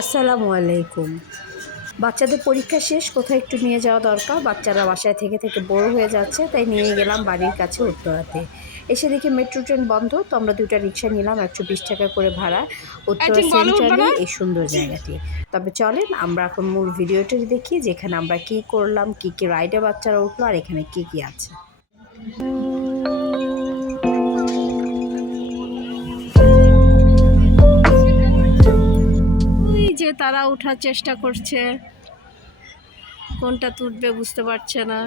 আসসালামু আলাইকুম। বাচ্চাদের পরীক্ষা শেষ, কোথাও একটু নিয়ে যাওয়া দরকার। বাচ্চারা বাসায় থেকে বোর হয়ে যাচ্ছে, তাই নিয়ে গেলাম বাড়ির কাছে উত্তরাতে। এসে দেখি মেট্রো ট্রেন বন্ধ, তো আমরা 2টা রিক্সা নিলাম 120 টাকা করে ভাড়া, উত্তরা সেন্ট্রালে এই সুন্দর জায়গাটি। তবে চলেন আমরা এখন মূল ভিডিওটি দেখি, যেখানে আমরা কি করলাম, কি কি রাইডে বাচ্চারা উঠলো আর এখানে কি কি আছে। যে তারা ওঠার চেষ্টা করছে, কোনটা তুলবে বুঝতে পারছে না।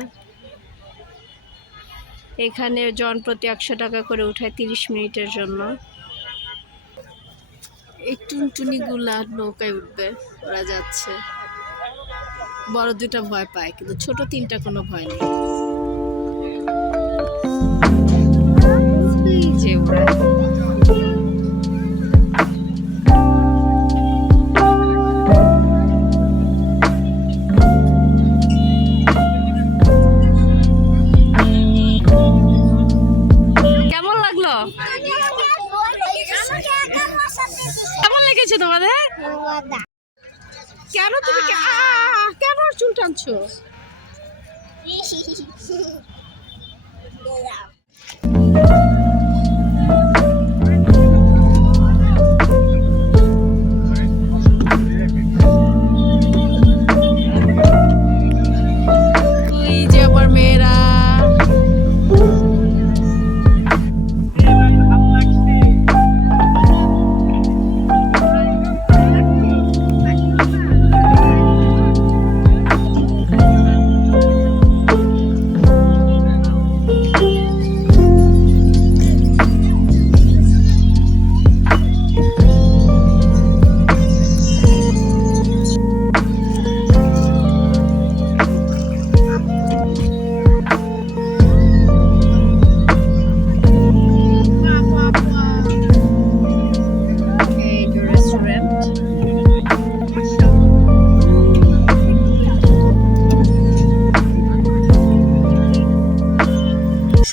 এখানে জন প্রতি 100 টাকা করে উঠায় 30 মিনিটের জন্য। এই টুনটুনিগুলা নৌকায় উঠবে, ওরা যাচ্ছে। বড় 2টা ভয় পায়, কিন্তু ছোট 3টা কোনো ভয় নেই। এই যে ওরা কেমন লেগেছে তোমাদের? কেন তুমি কেন চুল টানছো?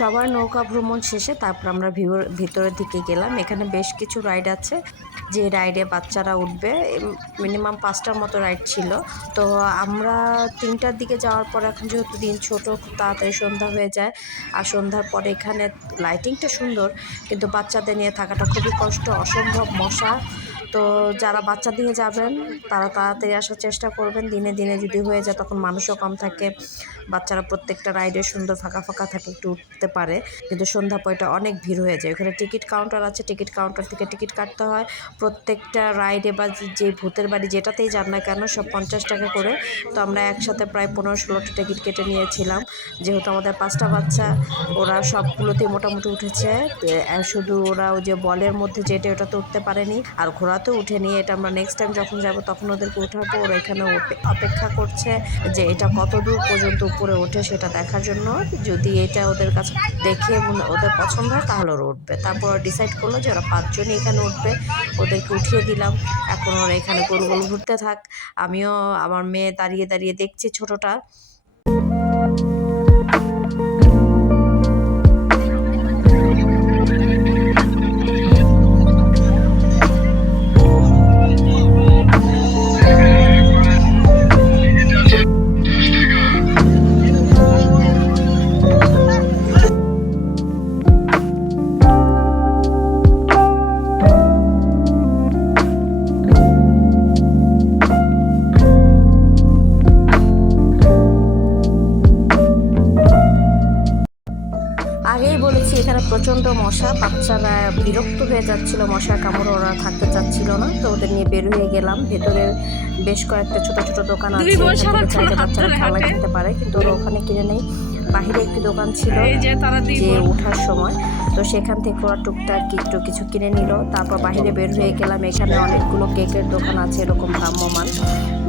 সবার নৌকা ভ্রমণ শেষে তারপর আমরা ভিতরের দিকে গেলাম। এখানে বেশ কিছু রাইড আছে, যে রাইডে বাচ্চারা উঠবে। মিনিমাম 5টার মতো রাইড ছিল। তো আমরা 3টার দিকে যাওয়ার পর, এখন যেহেতু দিন ছোট, খুব তাড়াতাড়ি সন্ধ্যা হয়ে যায়। আর সন্ধ্যার পরে এখানে লাইটিংটা সুন্দর, কিন্তু বাচ্চাদের নিয়ে থাকাটা খুবই কষ্ট, অসম্ভব মশা। তো যারা বাচ্চা দিয়ে যাবেন তারা তাড়াতাড়ি আসার চেষ্টা করবেন। দিনে দিনে যদি হয়ে যায়, তখন মানুষও কম থাকে, বাচ্চারা প্রত্যেকটা রাইডে সুন্দর ফাঁকা ফাঁকা থাকে, একটু উঠতে পারে। কিন্তু সন্ধ্যা পয়টা অনেক ভিড় হয়ে যায়। ওখানে টিকিট কাউন্টার আছে, টিকিট কাউন্টার থেকে টিকিট কাটতে হয়। প্রত্যেকটা রাইডে বা যে ভূতের বাড়ি যেটাতেই যান না কেন, সব 50 টাকা করে। তো আমরা একসাথে প্রায় 15-16টা টিকিট কেটে নিয়েছিলাম। যেহেতু আমাদের 5টা বাচ্চা, ওরা সবগুলোতেই মোটামুটি উঠেছে। শুধু ওরা ওই যে বলের মধ্যে যেটা, ওটাতে উঠতে পারেনি, আর ঘোড়াতেও উঠেনি। এটা আমরা নেক্সট টাইম যখন যাব তখন ওদেরকে উঠাবো। ওরা এখানে অপেক্ষা করছে যে এটা কত দূর পর্যন্ত উপরে ওঠে সেটা দেখার জন্য। যদি এটা ওদের কাছে দেখে ওদের পছন্দ হয়, তাহলে ওরা উঠবে। তারপর ডিসাইড করলো যে ওরা 5 জনই এখানে উঠবে। ওদেরকে উঠিয়ে দিলাম। এখন ওরা এখানে গোল গোল ঘুরতে থাক। আমিও আমার মেয়ে দাঁড়িয়ে দাঁড়িয়ে দেখছি ছোটটা। আগেই বলেছি এখানে প্রচণ্ড মশা, বাচ্চারা বিরক্ত হয়ে যাচ্ছিল, মশার কামড়ে ওরা থাকতে চাচ্ছিল না। তো ওদের নিয়ে বের হয়ে গেলাম। ভেতরে বেশ কয়েকটা ছোট ছোট দোকান আছে, চাইলে বাচ্চারা খেলা কিনতে পারে, কিন্তু ওরা ওখানে কিনে নেই। বাহিরে একটি দোকান ছিল যে ওঠার সময়, তো সেখান থেকে ওরা টুকটাক একটু কিছু কিনে নিল। তারপর বাহিরে বের হয়ে গেলাম। এখানে অনেকগুলো কেকের দোকান আছে, এরকম ভ্রাম্যমান।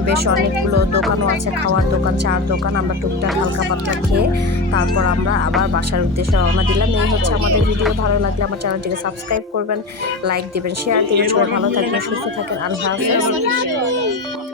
বেশ অনেকগুলো দোকানও আছে, খাওয়ার দোকান, চার দোকান। আমরা টুকটাক হালকা পাতলা খেয়ে তারপর আমরা আবার বাসার উদ্দেশ্যে রওনা দিলাম। এই হচ্ছে আমাদের ভিডিও। ভালো লাগলে আমার চ্যানেলটিকে সাবস্ক্রাইব করবেন, লাইক দিবেন, শেয়ার দিবেন। সবাই ভালো থাকবেন, সুস্থ থাকেন। আল্লাহ হাফেজ।